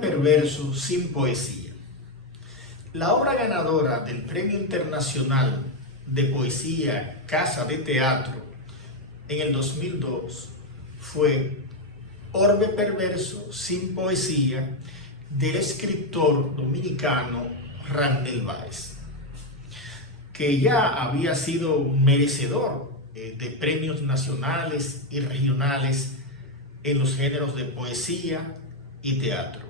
Perverso sin poesía. La obra ganadora del Premio Internacional de Poesía Casa de Teatro en el 2002 fue Orbe Perverso sin poesía del escritor dominicano Randel Báez, que ya había sido merecedor de premios nacionales y regionales en los géneros de poesía y teatro.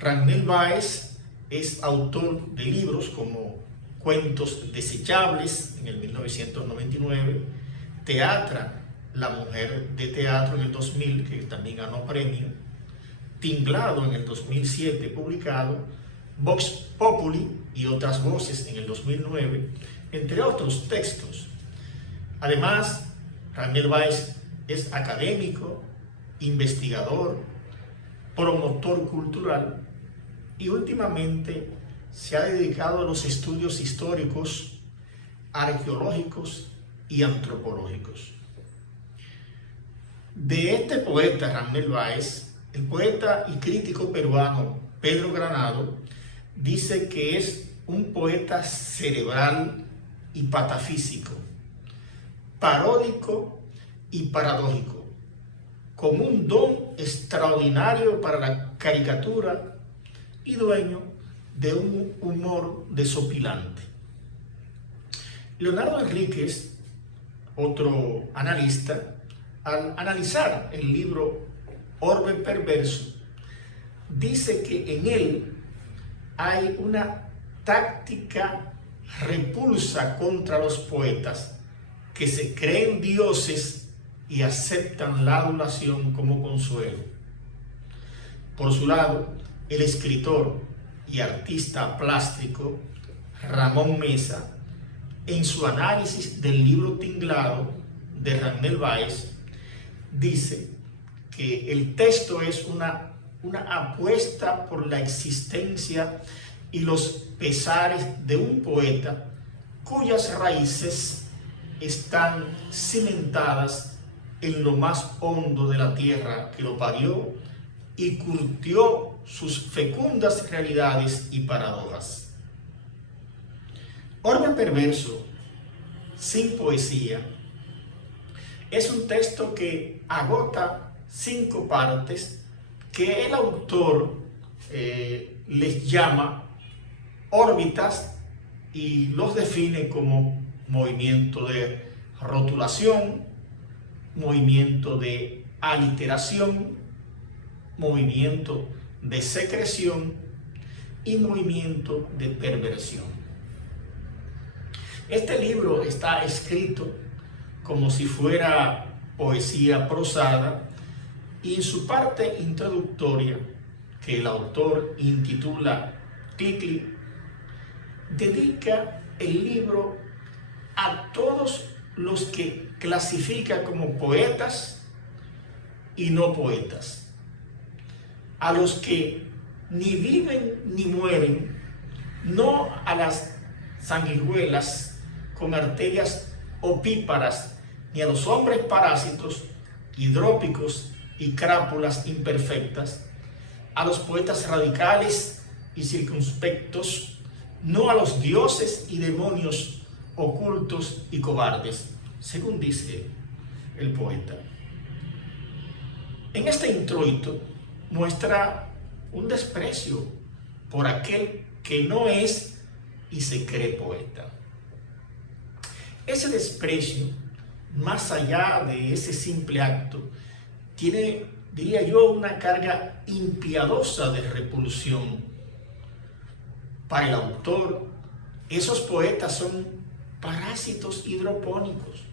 Randel Báez es autor de libros como Cuentos Desechables en el 1999, Teatra, La Mujer de Teatro en el 2000, que también ganó premio, Tinglado en el 2007 publicado, Vox Populi y otras voces en el 2009, entre otros textos. Además, Randel Báez es académico, investigador, promotor cultural y últimamente se ha dedicado a los estudios históricos, arqueológicos y antropológicos. De este poeta Randel Báez, el poeta y crítico peruano Pedro Granado dice que es un poeta cerebral y patafísico, paródico y paradójico, con un don extraordinario para la caricatura y dueño de un humor desopilante. Leonardo Enríquez, otro analista, al analizar el libro Orbe Perverso, dice que en él hay una táctica repulsa contra los poetas que se creen dioses y aceptan la adulación como consuelo. Por su lado, el escritor y artista plástico Ramón Mesa, en su análisis del libro Tinglado de Randel Báez, dice que el texto es una apuesta por la existencia y los pesares de un poeta cuyas raíces están cimentadas en lo más hondo de la tierra que lo parió y curtió sus fecundas realidades y paradojas. Orbe Perverso sin poesía es un texto que agota 5 partes que el autor les llama órbitas y los define como movimiento de rotulación, movimiento de aliteración, movimiento de secreción y movimiento de perversión. Este libro está escrito como si fuera poesía prosada y en su parte introductoria, que el autor intitula Cli-Cli, dedica el libro a todos los que clasifica como poetas y no poetas, a los que ni viven ni mueren, no a las sanguijuelas con arterias opíparas, ni a los hombres parásitos, hidrópicos y crápulas imperfectas, a los poetas radicales y circunspectos, no a los dioses y demonios ocultos y cobardes, según dice el poeta. En este introito muestra un desprecio por aquel que no es y se cree poeta. Ese desprecio, más allá de ese simple acto, tiene, diría yo, una carga impiadosa de repulsión. Para el autor, esos poetas son parásitos hidropónicos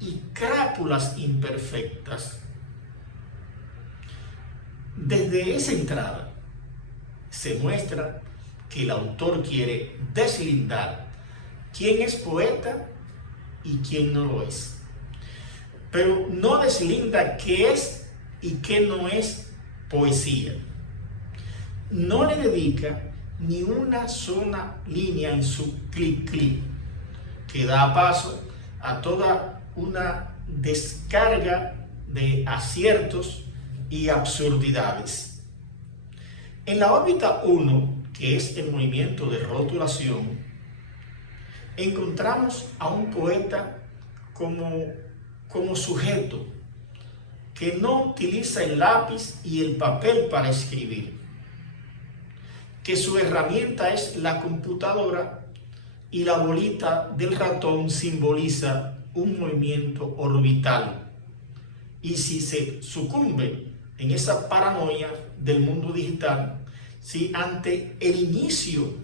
y crápulas imperfectas. Desde esa entrada se muestra que el autor quiere deslindar quién es poeta y quién no lo es, pero no deslinda qué es y qué no es poesía. No le dedica ni una sola línea en su Cli-Cli, que da paso a toda una descarga de aciertos y absurdidades. En la órbita 1, que es el movimiento de rotulación, encontramos a un poeta como sujeto que no utiliza el lápiz y el papel para escribir, que su herramienta es la computadora y la bolita del ratón simboliza un movimiento orbital. Y si se sucumbe en esa paranoia del mundo digital, si ante el inicio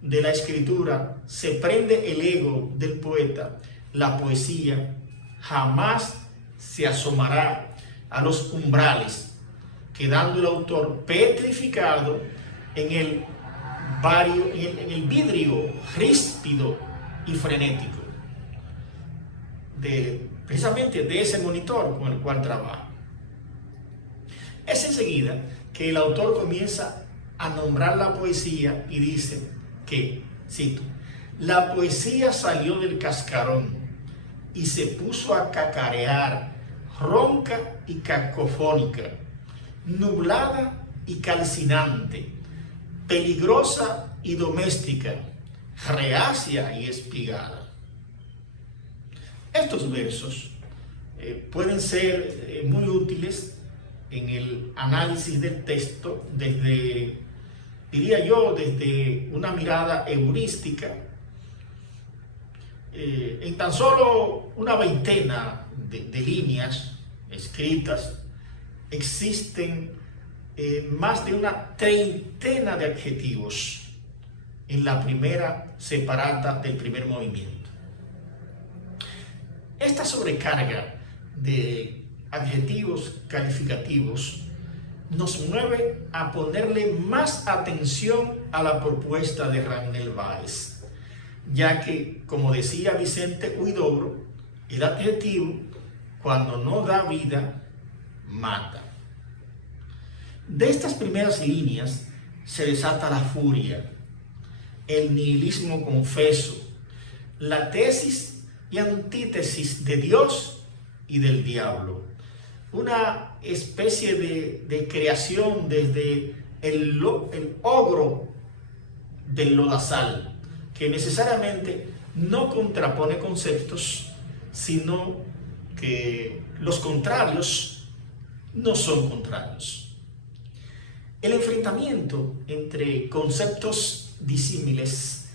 de la escritura se prende el ego del poeta, la poesía jamás se asomará a los umbrales, quedando el autor petrificado en el vidrio ríspido y frenético precisamente de ese monitor con el cual trabaja. Es enseguida que el autor comienza a nombrar la poesía y dice que, cito, la poesía salió del cascarón y se puso a cacarear, ronca y cacofónica, nublada y calcinante, peligrosa y doméstica, reacia y espigada. Estos versos pueden ser muy útiles en el análisis del texto desde, diría yo, desde una mirada heurística. En tan solo una veintena de líneas escritas existen más de una treintena de adjetivos en la primera separata del primer movimiento. Esta sobrecarga de adjetivos calificativos nos mueve a ponerle más atención a la propuesta de Ragnell Weiss, ya que, como decía Vicente Huidobro, el adjetivo, cuando no da vida, mata. De estas primeras líneas se desata la furia, el nihilismo confeso, la tesis y antítesis de Dios y del diablo. Una especie de creación desde el ogro del lodazal, que necesariamente no contrapone conceptos, sino que los contrarios no son contrarios. El enfrentamiento entre conceptos disímiles,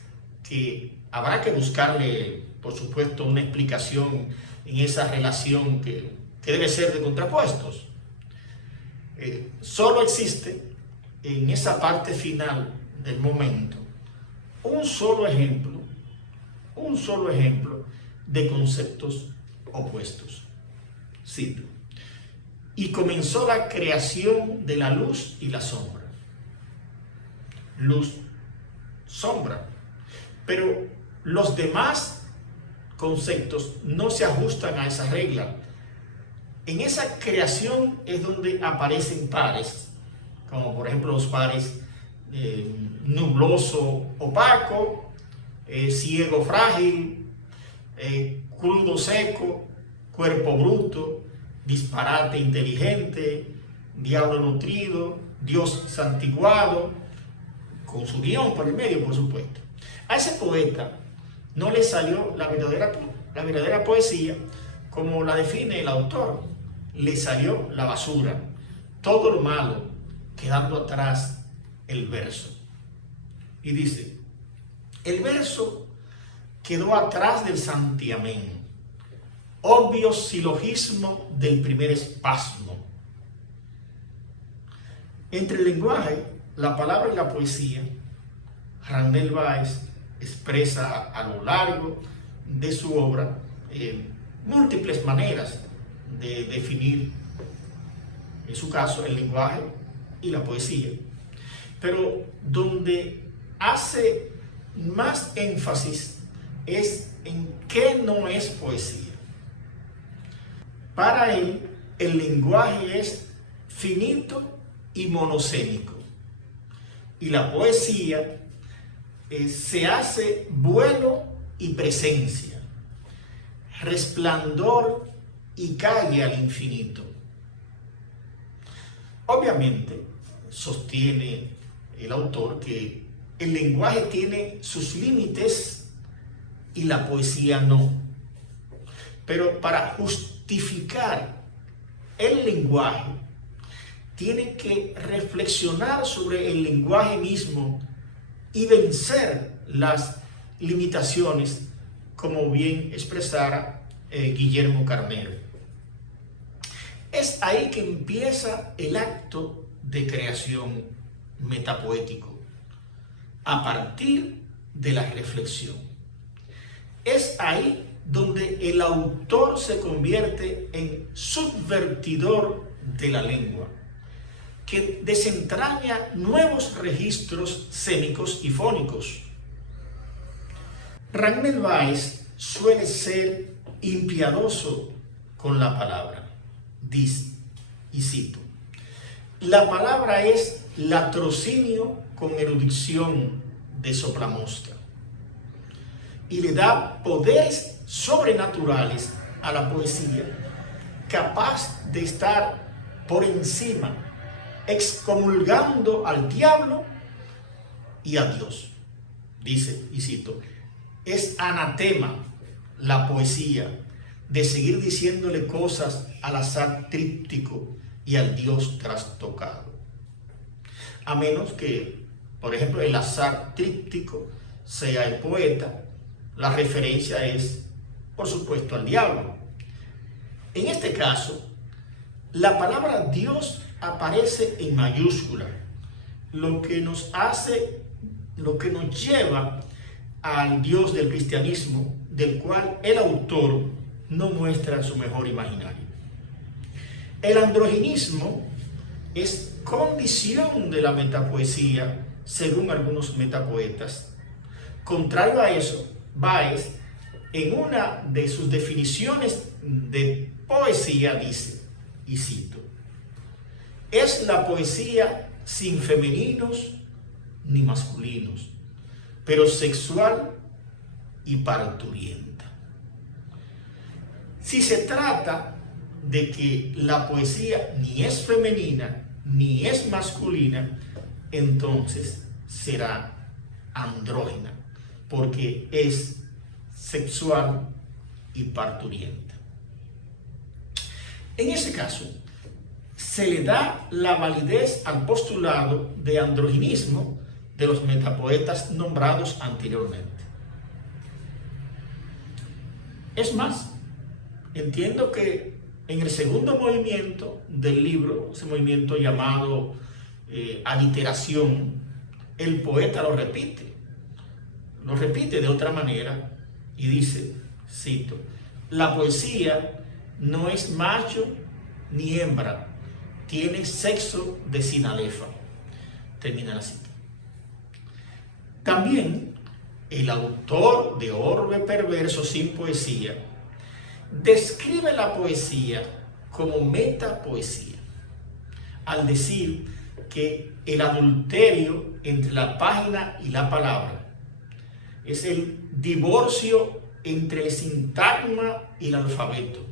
que habrá que buscarle, por supuesto, una explicación en esa relación que debe ser de contrapuestos, solo existe en esa parte final del momento un solo ejemplo de conceptos opuestos. Cito: y comenzó la creación de la luz y la sombra. Luz, sombra. Pero los demás conceptos no se ajustan a esa regla. En esa creación es donde aparecen pares, como por ejemplo los pares nubloso, opaco, ciego, frágil, crudo, seco, cuerpo bruto, disparate, inteligente, diablo nutrido, Dios santiguado, con su guión por el medio, por supuesto. A ese poeta no le salió la verdadera poesía como la define el autor. Le salió la basura, todo lo malo, quedando atrás el verso. Y dice: el verso quedó atrás del santiamén, obvio silogismo del primer espasmo. Entre el lenguaje, la palabra y la poesía, Ragnell Weiss expresa a lo largo de su obra múltiples maneras de definir, en su caso, el lenguaje y la poesía, pero donde hace más énfasis es en qué no es poesía. Para él, el lenguaje es finito y monocénico, y la poesía se hace vuelo y presencia, resplandor y calle al infinito. Obviamente, sostiene el autor que el lenguaje tiene sus límites y la poesía no. Pero para justificar el lenguaje, tiene que reflexionar sobre el lenguaje mismo y vencer las limitaciones, como bien expresara Guillermo Carnero. Es ahí que empieza el acto de creación metapoético, a partir de la reflexión. Es ahí donde el autor se convierte en subvertidor de la lengua, que desentraña nuevos registros scénicos y fónicos. Ragnel Weiss suele ser impiadoso con la palabra. Dice, y cito, la palabra es latrocinio con erudición de soplamosca y le da poderes sobrenaturales a la poesía, capaz de estar por encima, excomulgando al diablo y a Dios. Dice, y cito, es anatema la poesía de seguir diciéndole cosas al azar tríptico y al Dios trastocado. A menos que, por ejemplo, el azar tríptico sea el poeta, la referencia es, por supuesto, al diablo. En este caso, la palabra Dios aparece en mayúscula, lo que nos lleva al Dios del cristianismo, del cual el autor no muestra su mejor imaginario. El androginismo es condición de la metapoesía, según algunos metapoetas. Contrario a eso, Weiss, en una de sus definiciones de poesía, dice, y cito, es la poesía sin femeninos ni masculinos, pero sexual y parturienta. Si se trata de que la poesía ni es femenina ni es masculina, entonces será andrógina, porque es sexual y parturienta. En ese caso, se le da la validez al postulado de androginismo de los metapoetas nombrados anteriormente. Es más, entiendo que en el segundo movimiento del libro, ese movimiento llamado aliteración, el poeta lo repite de otra manera y dice, cito, la poesía no es macho ni hembra, tiene sexo de sinalefa. Termina la cita. También el autor de Orbe Perverso sin Poesía describe la poesía como metapoesía, al decir que el adulterio entre la página y la palabra es el divorcio entre el sintagma y el alfabeto,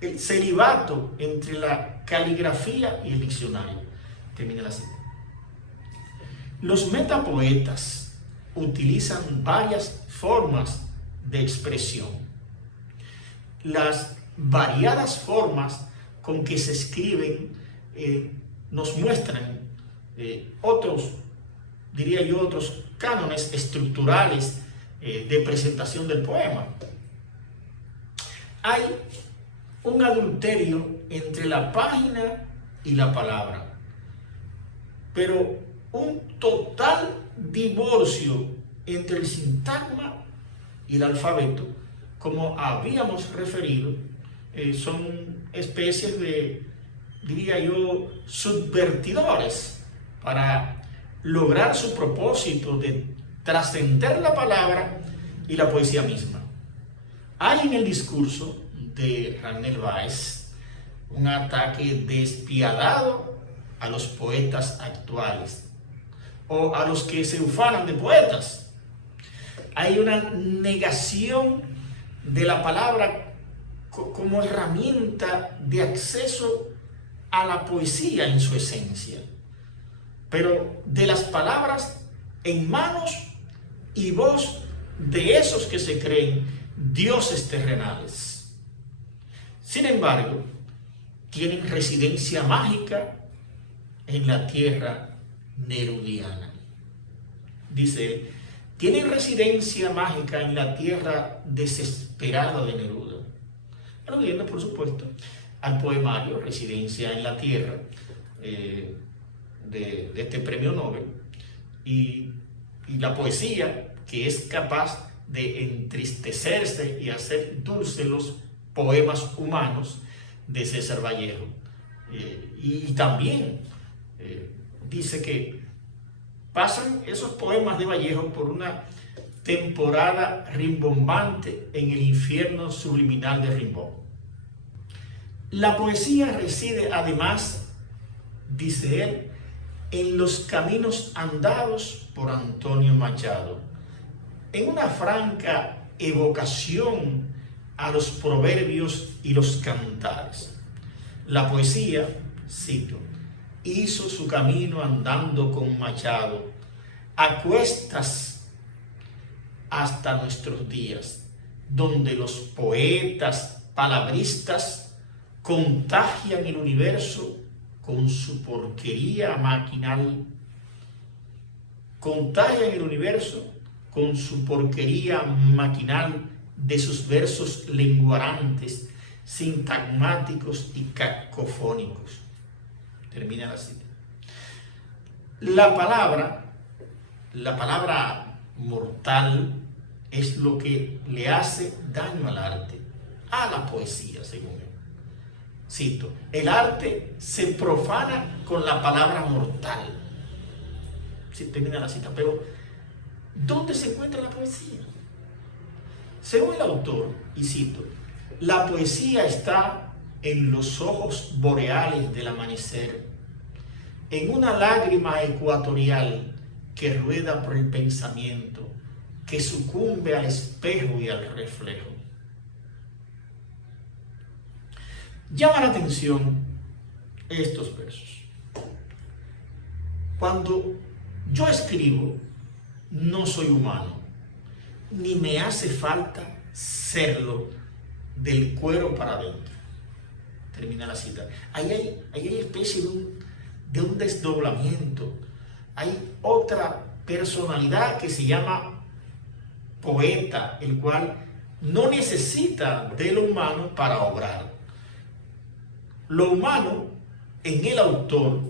el celibato entre la caligrafía y el diccionario. Termina la cita. Los metapoetas utilizan varias formas de expresión. Las variadas formas con que se escriben nos muestran otros cánones estructurales de presentación del poema. Hay un adulterio entre la página y la palabra, pero un total divorcio entre el sintagma y el alfabeto, como habíamos referido, son especies de, subvertidores para lograr su propósito de trascender la palabra y la poesía misma. Hay en el discurso de Ragnel Weiss un ataque despiadado a los poetas actuales o a los que se ufanan de poetas. Hay una negación de la palabra como herramienta de acceso a la poesía en su esencia. pero de las palabras en manos y voz de esos que se creen dioses terrenales. Sin embargo, tienen residencia mágica en la tierra nerudiana. Dice él, tienen residencia mágica en la tierra desesperada de Neruda. Aludiendo, por supuesto, al poemario Residencia en la Tierra, de este premio Nobel, y la poesía que es capaz de entristecerse y hacer dulces los poemas humanos de César Vallejo. Y también dice que pasan esos poemas de Vallejo por una temporada rimbombante en el infierno subliminal de Rimbaud. La poesía reside además, dice él, en los caminos andados por Antonio Machado, en una franca evocación a los proverbios y los cantares. La poesía, cito, hizo su camino andando con Machado, a cuestas hasta nuestros días, donde los poetas palabristas contagian el universo con su porquería maquinal, de sus versos lenguarantes, sintagmáticos y cacofónicos. Termina la cita. La palabra mortal es lo que le hace daño al arte, a la poesía, según él. Cito, el arte se profana con la palabra mortal. Sí, termina la cita, pero ¿dónde se encuentra la poesía? Según el autor, y cito, la poesía está en los ojos boreales del amanecer, en una lágrima ecuatorial que rueda por el pensamiento, que sucumbe al espejo y al reflejo. Llama la atención estos versos. Cuando yo escribo, no soy humano, ni me hace falta serlo del cuero para adentro. Termina la cita. Ahí hay especie de un desdoblamiento. Hay otra personalidad que se llama poeta, el cual no necesita de lo humano para obrar. Lo humano en el autor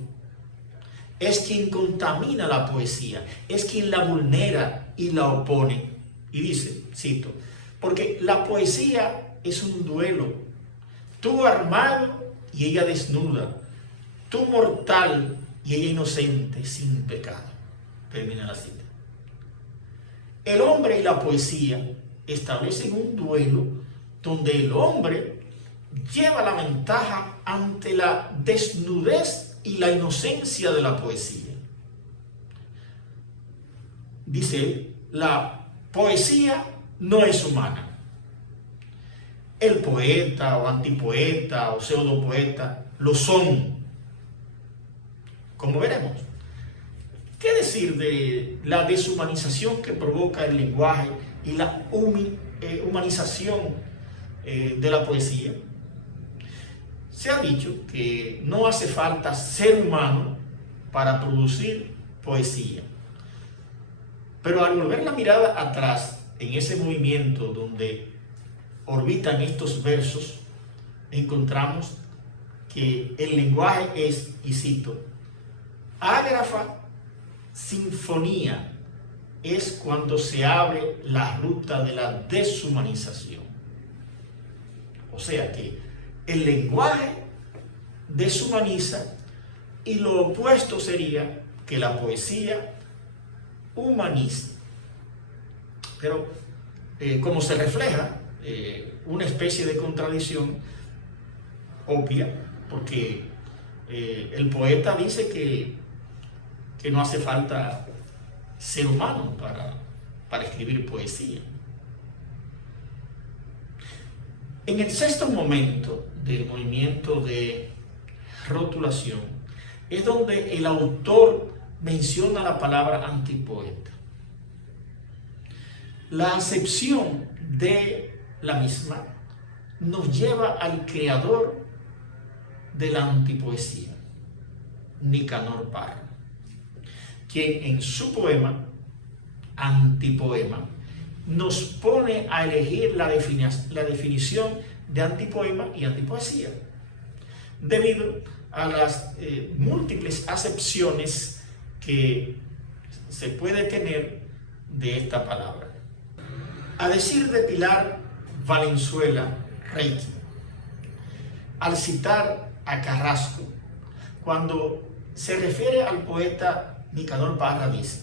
es quien contamina la poesía, es quien la vulnera y la opone. Y dice, cito, porque la poesía es un duelo, tú armado y ella desnuda, tú mortal y ella inocente, sin pecado. Termina la cita. El hombre y la poesía establecen un duelo donde el hombre lleva la ventaja ante la desnudez y la inocencia de la poesía. Dice él, la poesía no es humana. El poeta o antipoeta o pseudopoeta lo son, como veremos. ¿Qué decir de la deshumanización que provoca el lenguaje y la humanización de la poesía? Se ha dicho que no hace falta ser humano para producir poesía. Pero al volver la mirada atrás, en ese movimiento donde orbitan estos versos, encontramos que el lenguaje es, y cito, ágrafa, sinfonía, es cuando se abre la ruta de la deshumanización. O sea que el lenguaje deshumaniza y lo opuesto sería que la poesía humaniza. Pero como se refleja una especie de contradicción obvia, porque el poeta dice que no hace falta ser humano para escribir poesía. En el sexto momento del movimiento de rotulación es donde el autor menciona la palabra antipoeta. La acepción de la misma nos lleva al creador de la antipoesía, Nicanor Parra, quien en su poema, Antipoema, nos pone a elegir la definición de antipoema y antipoesía, debido a las múltiples acepciones que se puede tener de esta palabra. A decir de Pilar Valenzuela Reiki, al citar a Carrasco, cuando se refiere al poeta Nicanor Parra, dice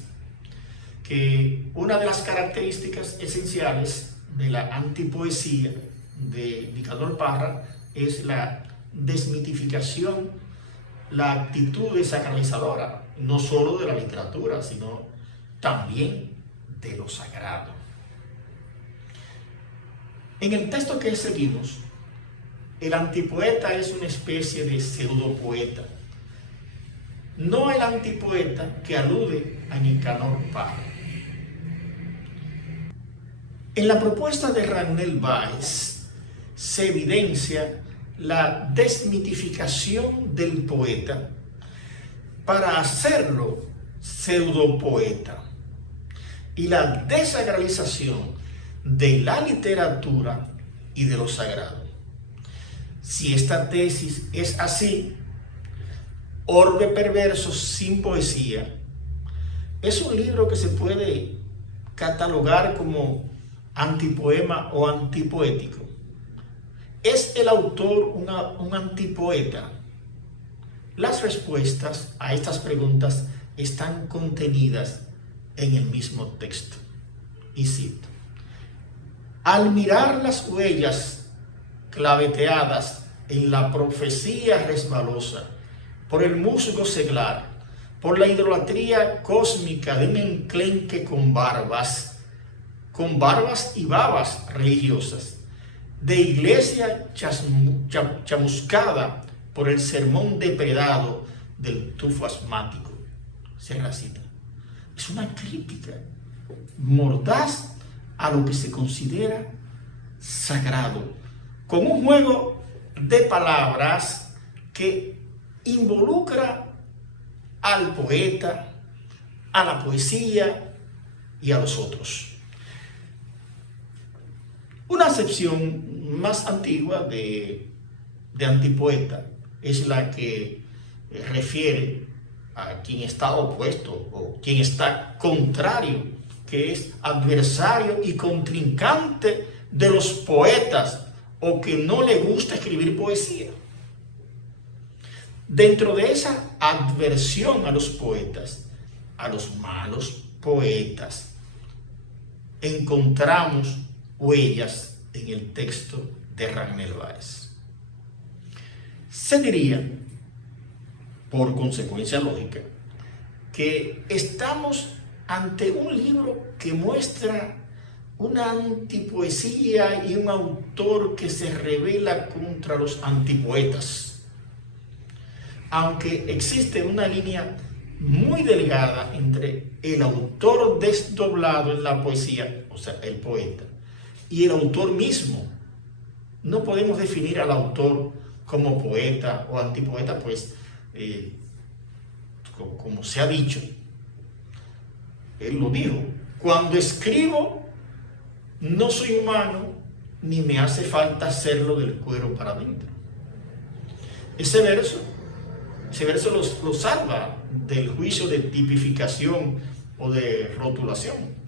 que una de las características esenciales de la antipoesía de Nicanor Parra es la desmitificación, la actitud desacralizadora, no solo de la literatura, sino también de lo sagrado. En el texto que seguimos, el antipoeta es una especie de pseudopoeta, no el antipoeta que alude a Nicanor Parra. En la propuesta de Ragnell Weiss se evidencia la desmitificación del poeta para hacerlo pseudopoeta y la desacralización de la literatura y de lo sagrado. Si esta tesis es así, Orbe Perverso sin poesía es un libro que se puede catalogar como antipoema o antipoético. ¿Es el autor un antipoeta? Las respuestas a estas preguntas están contenidas en el mismo texto. Y cito: al mirar las huellas claveteadas en la profecía resbalosa por el musgo seglar, por la idolatría cósmica de un enclenque con barbas y babas religiosas, de iglesia chamuscada por el sermón depredado del tufo asmático. Cierra la cita. Es una crítica mordaz a lo que se considera sagrado, con un juego de palabras que involucra al poeta, a la poesía y a los otros. Una acepción más antigua de antipoeta es la que refiere a quien está opuesto o quien está contrario, que es adversario y contrincante de los poetas o que no le gusta escribir poesía. Dentro de esa adversión a los poetas, a los malos poetas, encontramos huellas en el texto de Ragnell Weiss. Se diría, por consecuencia lógica, que estamos ante un libro que muestra una antipoesía y un autor que se revela contra los antipoetas. Aunque existe una línea muy delgada entre el autor desdoblado en la poesía, o sea, el poeta, y el autor mismo. No podemos definir al autor como poeta o antipoeta, pues, como se ha dicho, él lo dijo: cuando escribo, no soy humano, ni me hace falta hacerlo del cuero para adentro. Ese verso lo salva del juicio de tipificación o de rotulación.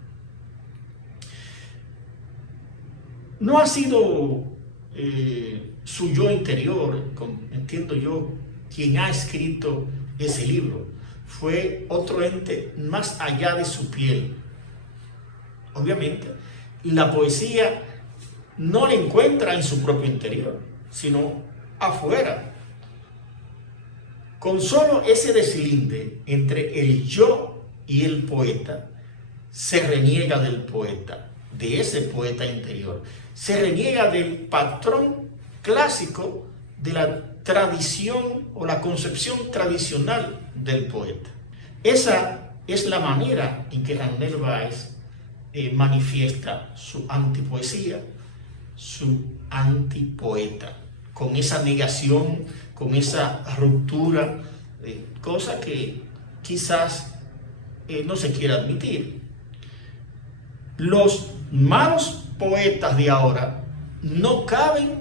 No ha sido su yo interior, entiendo yo, quien ha escrito ese libro. Fue otro ente más allá de su piel. Obviamente, la poesía no la encuentra en su propio interior, sino afuera. Con solo ese deslinde entre el yo y el poeta, se reniega del poeta, de ese poeta interior. Se reniega del patrón clásico de la tradición o la concepción tradicional del poeta. Esa es la manera en que Ragnell Weiss manifiesta su antipoesía, su antipoeta, con esa negación, con esa ruptura, cosa que quizás no se quiera admitir. Los malos poetas de ahora no caben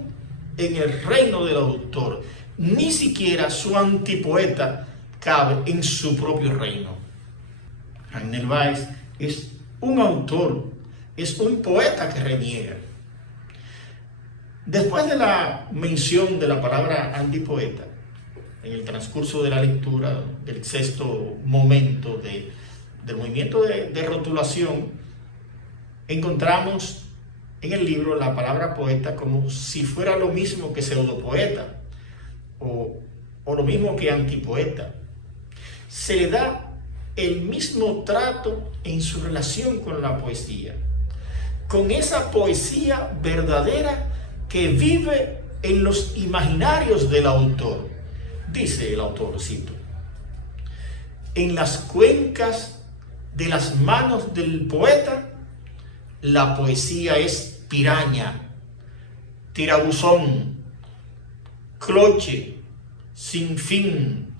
en el reino del autor, ni siquiera su antipoeta cabe en su propio reino. Ragnell Weiss es un autor, es un poeta que reniega. Después de la mención de la palabra antipoeta, en el transcurso de la lectura del sexto momento del movimiento de rotulación, encontramos en el libro la palabra poeta como si fuera lo mismo que pseudopoeta o lo mismo que antipoeta. Se le da el mismo trato en su relación con la poesía, con esa poesía verdadera que vive en los imaginarios del autor. Dice el autor, cito: en las cuencas de las manos del poeta, la poesía es piraña, tirabuzón, cloche, sinfín,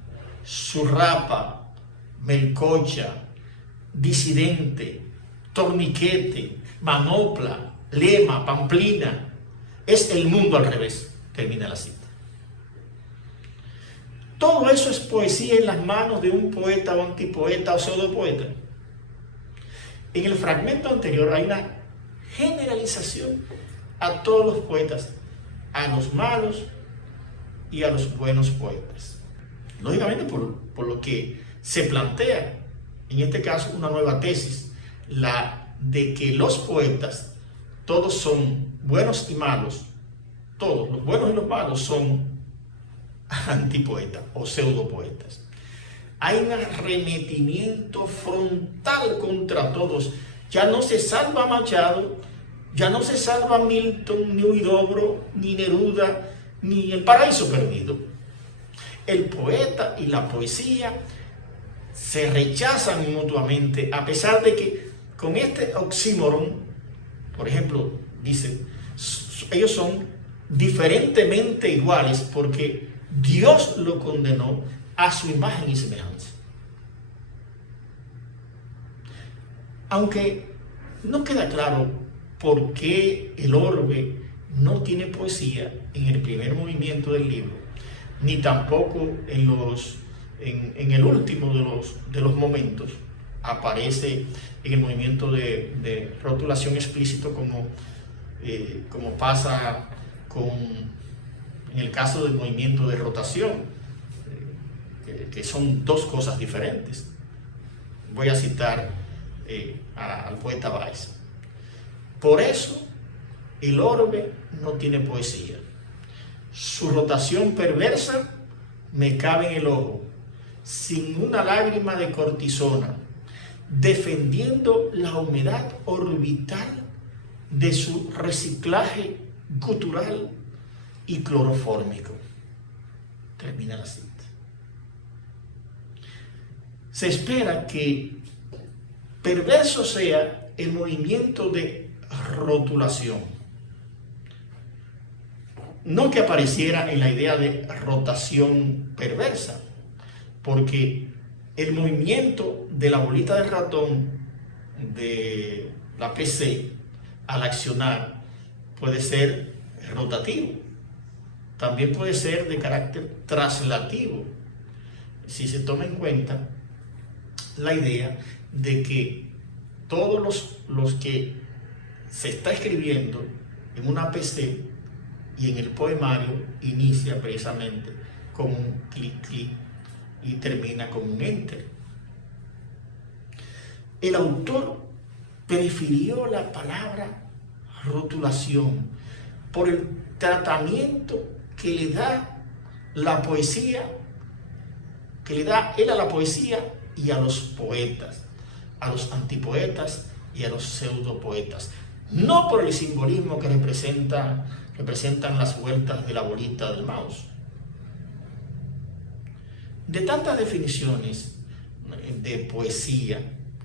zurrapa, melcocha, disidente, torniquete, manopla, lema, pamplina. Es el mundo al revés, termina la cita. Todo eso es poesía en las manos de un poeta o antipoeta o pseudopoeta. En el fragmento anterior hay una generalización a todos los poetas, a los malos y a los buenos poetas. Lógicamente por lo que se plantea, en este caso, una nueva tesis, la de que los poetas todos son buenos y malos, todos, los buenos y los malos, son antipoetas o pseudopoetas. Hay un arremetimiento frontal contra todos. Ya no se salva Machado, ya no se salva Milton, ni Huidobro, ni Neruda, ni El Paraíso Perdido. El poeta y la poesía se rechazan mutuamente, a pesar de que con este oxímoron, por ejemplo, dice, ellos son diferentemente iguales porque Dios lo condenó a su imagen y semejanza. Aunque no queda claro por qué el orbe no tiene poesía en el primer movimiento del libro, ni tampoco en el último de los momentos aparece en el movimiento de rotulación explícito como pasa en el caso del movimiento de rotación, que son dos cosas diferentes. Voy a citar al poeta Weiss. Por eso el orbe no tiene poesía. Su rotación perversa me cabe en el ojo, sin una lágrima de cortisona, defendiendo la humedad orbital de su reciclaje gutural y clorofórmico. Termina la cita. Se espera que perverso sea el movimiento de rotulación, no que apareciera en la idea de rotación perversa, porque el movimiento de la bolita de ratón de la PC al accionar puede ser rotativo, también puede ser de carácter traslativo, si se toma en cuenta la idea de que todos los que se está escribiendo en una PC y en el poemario inicia precisamente con un clic, clic y termina con un enter. El autor prefirió la palabra rotulación por el tratamiento que le da la poesía, que le da él a la poesía y a los poetas, a los antipoetas y a los pseudopoetas, no por el simbolismo que representan las vueltas de la bolita del mouse. De tantas definiciones, de poesía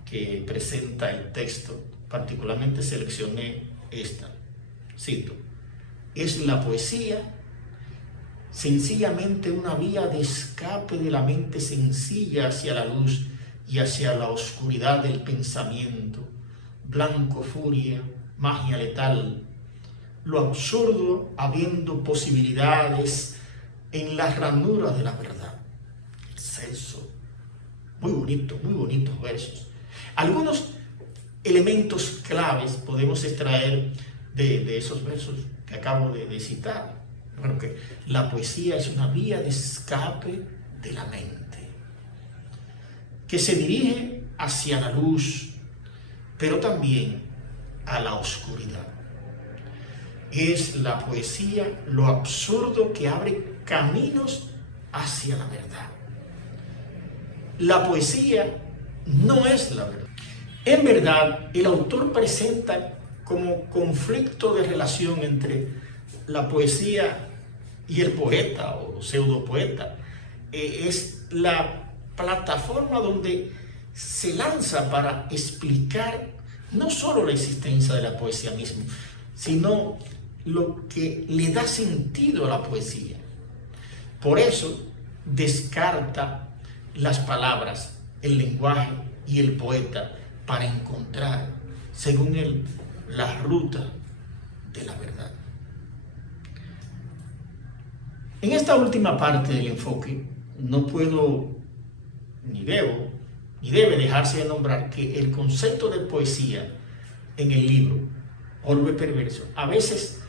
que presenta el texto, particularmente seleccioné esta. Cito: es la poesía sencillamente una vía de escape de la mente sencilla hacia la luz y hacia la oscuridad del pensamiento. Blanco furia, magia letal, lo absurdo habiendo posibilidades en las ranuras de la verdad. Excelso, muy bonitos versos. Algunos elementos claves podemos extraer de esos versos que acabo de citar. Bueno, que la poesía es una vía de escape de la mente, que se dirige hacia la luz, pero también a la oscuridad. Es la poesía lo absurdo que abre caminos hacia la verdad. La poesía no es la verdad. En verdad, el autor presenta como conflicto de relación entre la poesía y el poeta o pseudopoeta. Es la plataforma donde se lanza para explicar no solo la existencia de la poesía misma, sino lo que le da sentido a la poesía. Por eso descarta las palabras, el lenguaje y el poeta para encontrar, según él, la ruta de la verdad. En esta última parte del enfoque, no puedo, ni debo, ni debe dejarse de nombrar que el concepto de poesía en el libro Orbe Perverso a veces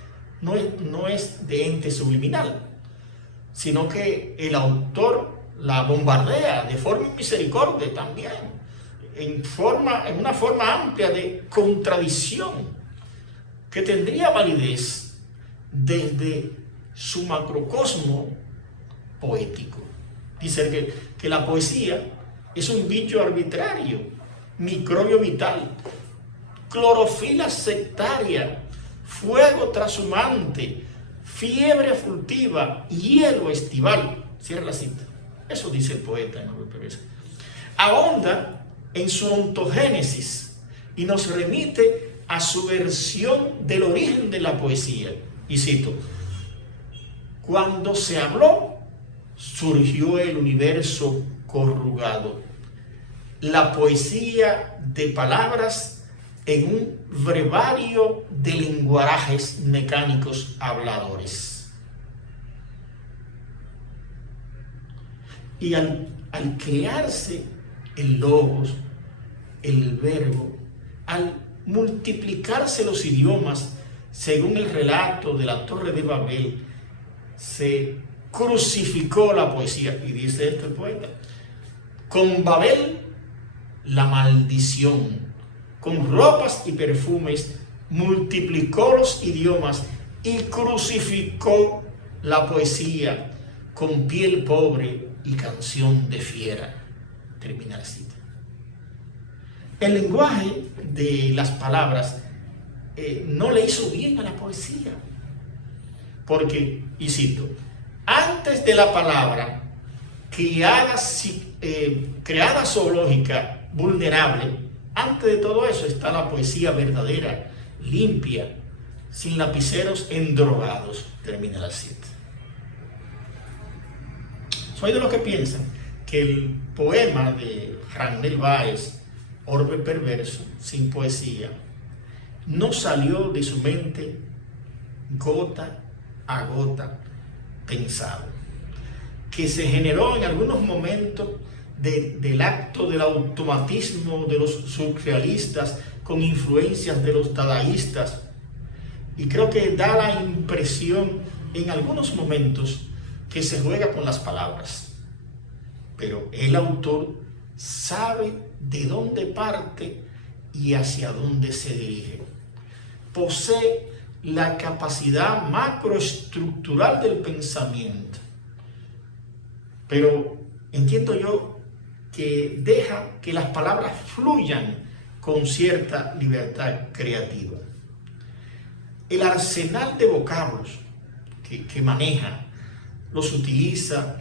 no es de ente subliminal, sino que el autor la bombardea de forma misericordia también, en una forma amplia de contradicción que tendría validez desde su macrocosmo poético. Dice que la poesía es un bicho arbitrario, microbio vital, clorofila sectaria, fuego trashumante, fiebre furtiva, hielo estival. Cierra la cita. Eso dice el poeta en Orbe Perverso. Ahonda en su ontogénesis y nos remite a su versión del origen de la poesía. Y cito: cuando se habló, surgió el universo corrugado, la poesía de palabras en un brevario de lenguajes mecánicos habladores. Y al crearse el logos, el verbo, al multiplicarse los idiomas, según el relato de la Torre de Babel, se crucificó la poesía. Y dice esto el poeta: con Babel la maldición, con ropas y perfumes, multiplicó los idiomas y crucificó la poesía con piel pobre y canción de fiera. Termina la cita. El lenguaje de las palabras no le hizo bien a la poesía, porque, y cito: antes de la palabra creada zoológica, vulnerable, antes de todo eso está la poesía verdadera, limpia, sin lapiceros endrogados. Termina la cita. Soy de los que piensan que el poema de Ragnel Báez, Orbe Perverso, sin poesía, no salió de su mente gota a gota pensado, que se generó en algunos momentos del acto del automatismo de los surrealistas con influencias de los dadaístas, y creo que da la impresión en algunos momentos que se juega con las palabras, pero el autor sabe de dónde parte y hacia dónde se dirige. Posee la capacidad macroestructural del pensamiento, pero entiendo yo que deja que las palabras fluyan con cierta libertad creativa. El arsenal de vocablos que maneja, los utiliza,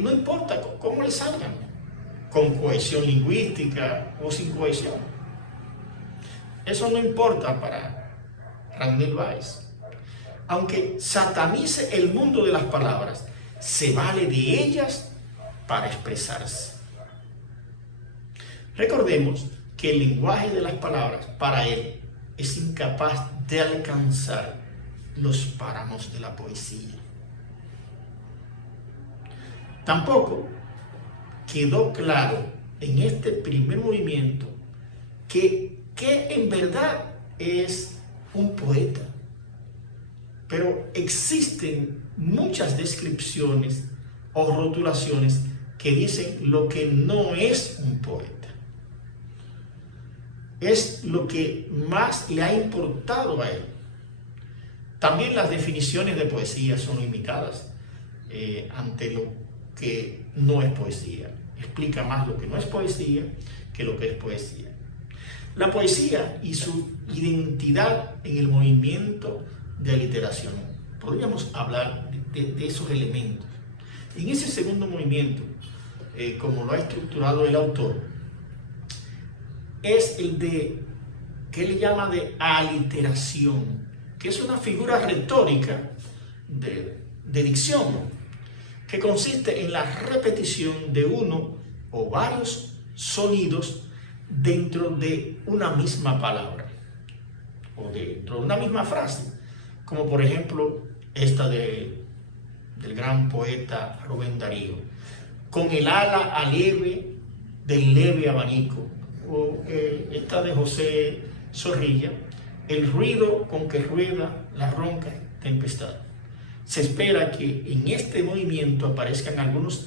no importa cómo le salgan, con cohesión lingüística o sin cohesión. Eso no importa para Ragnell Weiss. Aunque satanice el mundo de las palabras, se vale de ellas para expresarse. Recordemos que el lenguaje de las palabras para él es incapaz de alcanzar los páramos de la poesía. Tampoco quedó claro en este primer movimiento que en verdad es un poeta. Pero existen muchas descripciones o rotulaciones que dicen lo que no es un poeta. Es lo que más le ha importado a él. También las definiciones de poesía son limitadas ante lo que no es poesía. Explica más lo que no es poesía que lo que es poesía. La poesía y su identidad en el movimiento de aliteración. Podríamos hablar de esos elementos. En ese segundo movimiento, como lo ha estructurado el autor, es el de, que él llama de aliteración, que es una figura retórica de dicción, que consiste en la repetición de uno o varios sonidos dentro de una misma palabra o dentro de una misma frase, como por ejemplo esta del gran poeta Rubén Darío, con el ala aleve del leve abanico, o esta de José Zorrilla, el ruido con que rueda la ronca tempestad. Se espera que en este movimiento aparezcan algunos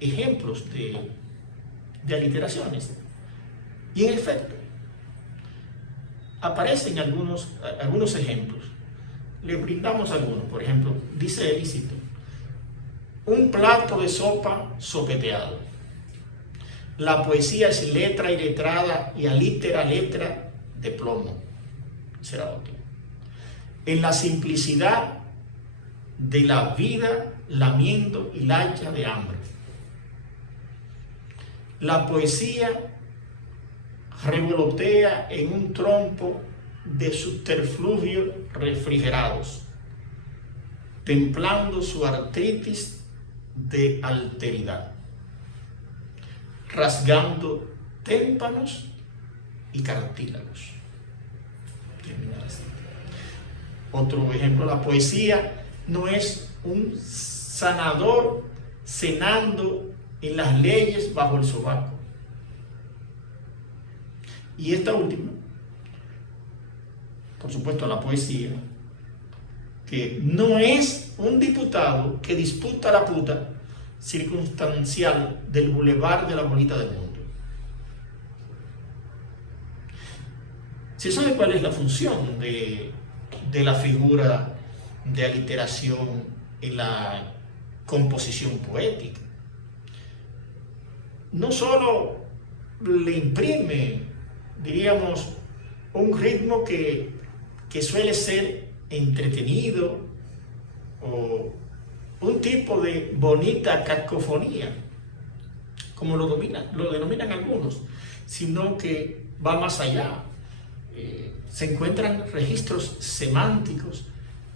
ejemplos de aliteraciones. Y en efecto, aparecen algunos ejemplos. Le brindamos algunos. Por ejemplo, dice él, y cito: un plato de sopa sopeteado. La poesía es letra y letrada y alitera letra de plomo. Será otro. En la simplicidad de la vida lamiendo hilacha de hambre. La poesía revolotea en un trompo de subterfugios refrigerados, templando su artritis de alteridad, rasgando témpanos y cartílagos. Otro ejemplo: la poesía no es un sanador cenando en las leyes bajo el sobaco. Y esta última, por supuesto, la poesía, que no es un diputado que disputa la puta circunstancial del bulevar de la bolita del mundo. ¿Se sabe cuál es la función de la figura de aliteración en la composición poética? No solo le imprime, diríamos, un ritmo que suele ser entretenido o un tipo de bonita cacofonía, como lo denominan algunos, sino que va más allá. Se encuentran registros semánticos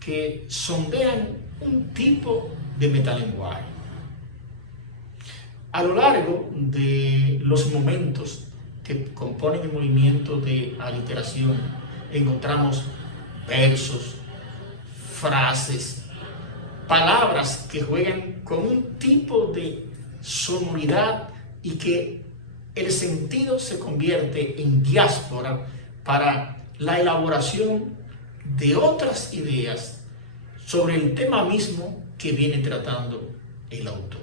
que sondean un tipo de metalenguaje. A lo largo de los momentos que componen el movimiento de aliteración, encontramos versos, frases, palabras que juegan con un tipo de sonoridad y que el sentido se convierte en diáspora para la elaboración de otras ideas sobre el tema mismo que viene tratando el autor.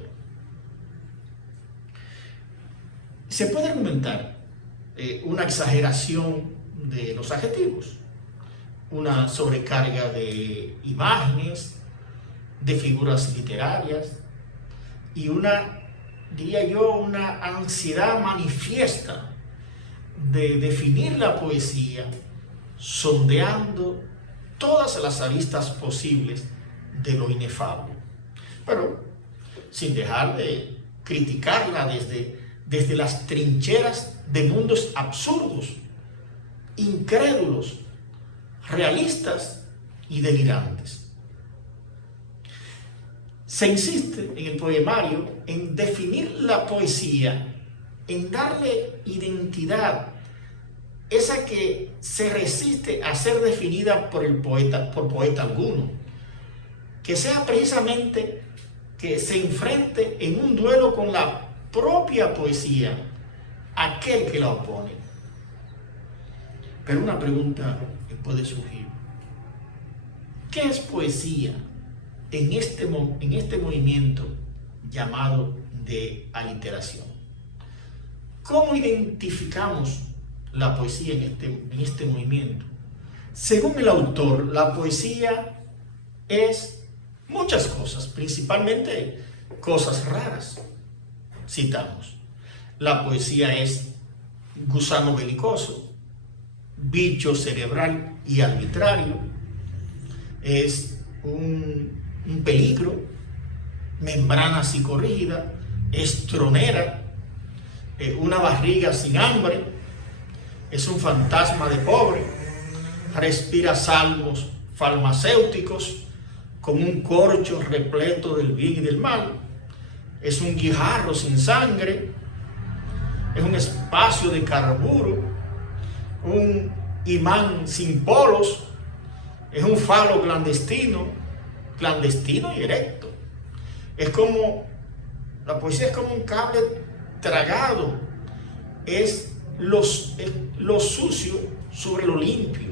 Se puede argumentar una exageración de los adjetivos, una sobrecarga de imágenes, de figuras literarias y diría yo, una ansiedad manifiesta de definir la poesía sondeando todas las aristas posibles de lo inefable, pero sin dejar de criticarla desde las trincheras de mundos absurdos, incrédulos, realistas y delirantes. Se insiste en el poemario en definir la poesía, en darle identidad, esa que se resiste a ser definida por el poeta, por poeta alguno, que sea precisamente que se enfrente en un duelo con la propia poesía aquel que la opone. Pero una pregunta puede surgir: ¿qué es poesía en este movimiento llamado de aliteración? ¿Cómo identificamos la poesía en este movimiento? Según el autor, la poesía es muchas cosas, principalmente cosas raras. Citamos: la poesía es gusano belicoso, bicho cerebral y arbitrario, es un peligro, membrana psicorrígida, es tronera, una barriga sin hambre, es un fantasma de pobre, respira salmos farmacéuticos con un corcho repleto del bien y del mal, es un guijarro sin sangre, es un espacio de carburo, un imán sin polos, es un falo clandestino y erecto. La poesía es como un cable tragado, es lo sucio sobre lo limpio.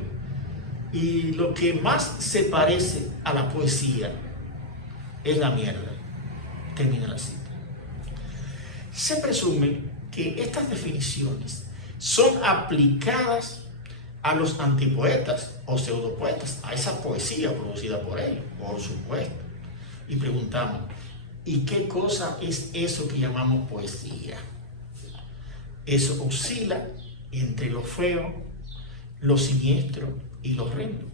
Y lo que más se parece a la poesía es la mierda. Termina la cita. Se presume que estas definiciones son aplicadas a los antipoetas o pseudopoetas, a esa poesía producida por ellos, por supuesto. Y preguntamos: ¿y qué cosa es eso que llamamos poesía? Eso oscila entre lo feo, lo siniestro y lo horrendo.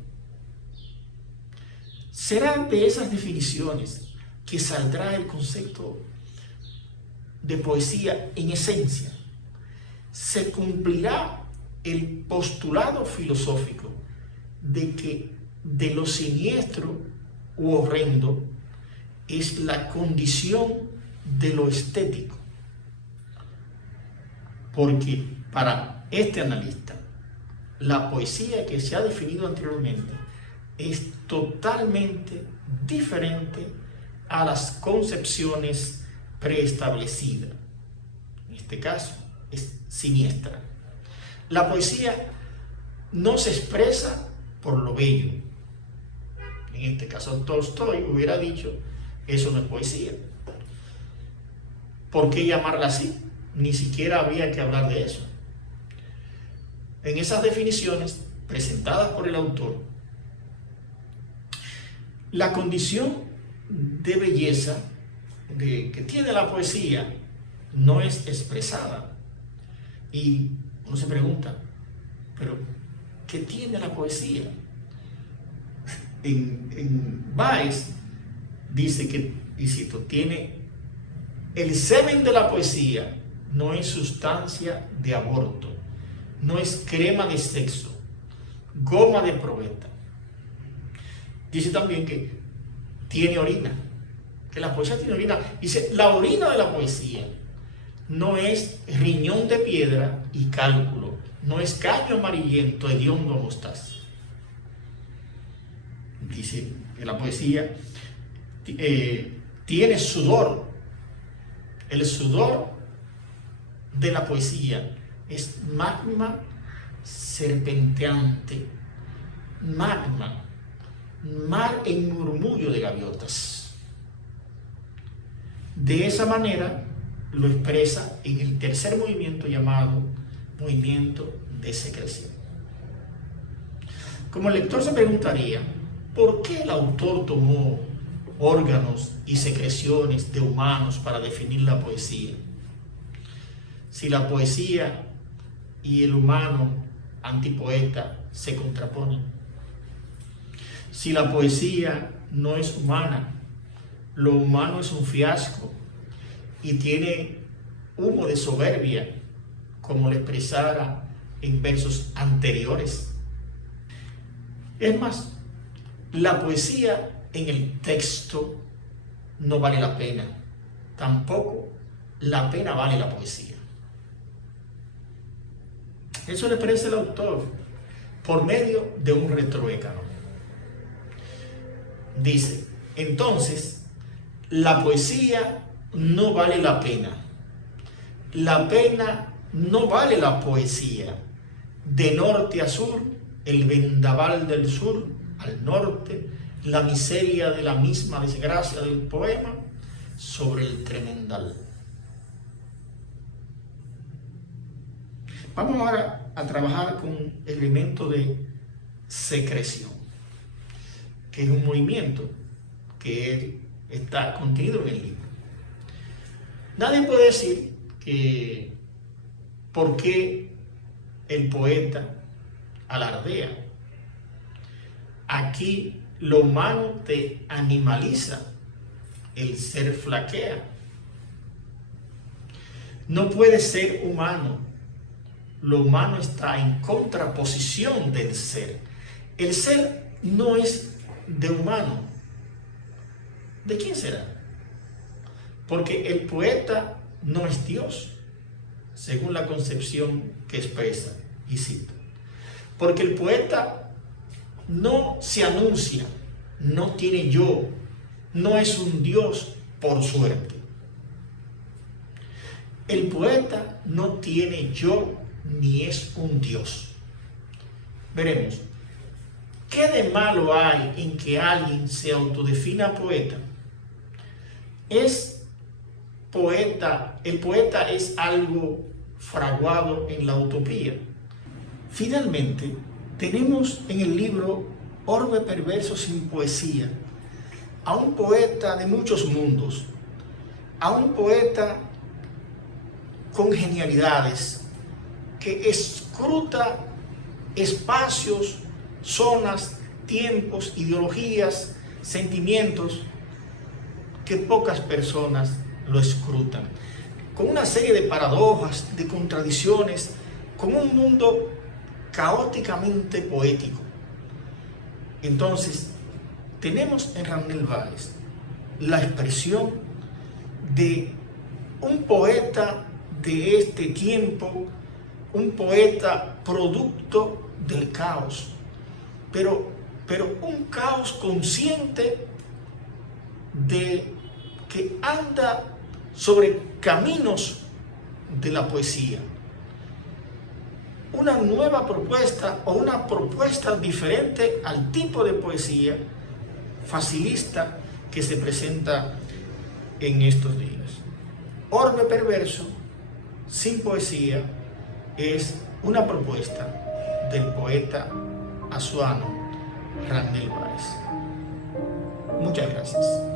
Será de esas definiciones que saldrá el concepto de poesía en esencia. Se cumplirá el postulado filosófico de que de lo siniestro u horrendo es la condición de lo estético. Porque para este analista, la poesía que se ha definido anteriormente es totalmente diferente a las concepciones preestablecidas. En este caso, es siniestra. La poesía no se expresa por lo bello. En este caso, Tolstoy hubiera dicho: eso no es poesía. ¿Por qué llamarla así? Ni siquiera había que hablar de eso. En esas definiciones presentadas por el autor, la condición de belleza que tiene la poesía no es expresada. Y uno se pregunta: ¿pero qué tiene la poesía? En Báez dice que, y cito, tiene el semen de la poesía, no es sustancia de aborto, no es crema de sexo, goma de probeta. Dice también que tiene orina, que la poesía tiene orina. Dice: la orina de la poesía no es riñón de piedra y cálculo, no es caño amarillento, hediondo mostaza. Dice que la poesía tiene sudor. El sudor de la poesía es magma serpenteante, magma, mar en murmullo de gaviotas. De esa manera lo expresa en el tercer movimiento, llamado movimiento de secreción. Como el lector se preguntaría: ¿por qué el autor tomó órganos y secreciones de humanos para definir la poesía? Si la poesía y el humano antipoeta se contraponen. Si la poesía no es humana, lo humano es un fiasco y tiene humo de soberbia, como lo expresara en versos anteriores. Es más, la poesía en el texto no vale la pena, tampoco la pena vale la poesía. Eso le expresa el autor por medio de un retruécano. Dice, entonces, la poesía no vale la pena no vale la poesía. De norte a sur, el vendaval del sur al norte, la miseria de la misma desgracia del poema sobre el tremendal. Vamos ahora a trabajar con el elemento de secreción, que es un movimiento que está contenido en el libro. Nadie puede decir que por qué el poeta alardea. Aquí lo humano te animaliza, el ser flaquea. No puede ser humano. Lo humano está en contraposición del ser. El ser no es de humano. ¿De quién será? Porque el poeta no es Dios, según la concepción que expresa, y cito. Porque el poeta no se anuncia, no tiene yo, no es un Dios por suerte. El poeta no tiene yo ni es un Dios. Veremos, ¿qué de malo hay en que alguien se autodefina poeta? El poeta es algo fraguado en la utopía. Finalmente, tenemos en el libro Orbe Perverso sin Poesía a un poeta de muchos mundos, a un poeta con genialidades, que escruta espacios, zonas, tiempos, ideologías, sentimientos, que pocas personas lo escrutan, con una serie de paradojas, de contradicciones, con un mundo caóticamente poético. Entonces, tenemos en Ragnel Valles la expresión de un poeta de este tiempo, un poeta producto del caos, pero un caos consciente de que anda sobre caminos de la poesía. Una nueva propuesta o una propuesta diferente al tipo de poesía facilista que se presenta en estos días. Orbe Perverso sin Poesía es una propuesta del poeta azuano Ragnel Valles. Muchas gracias.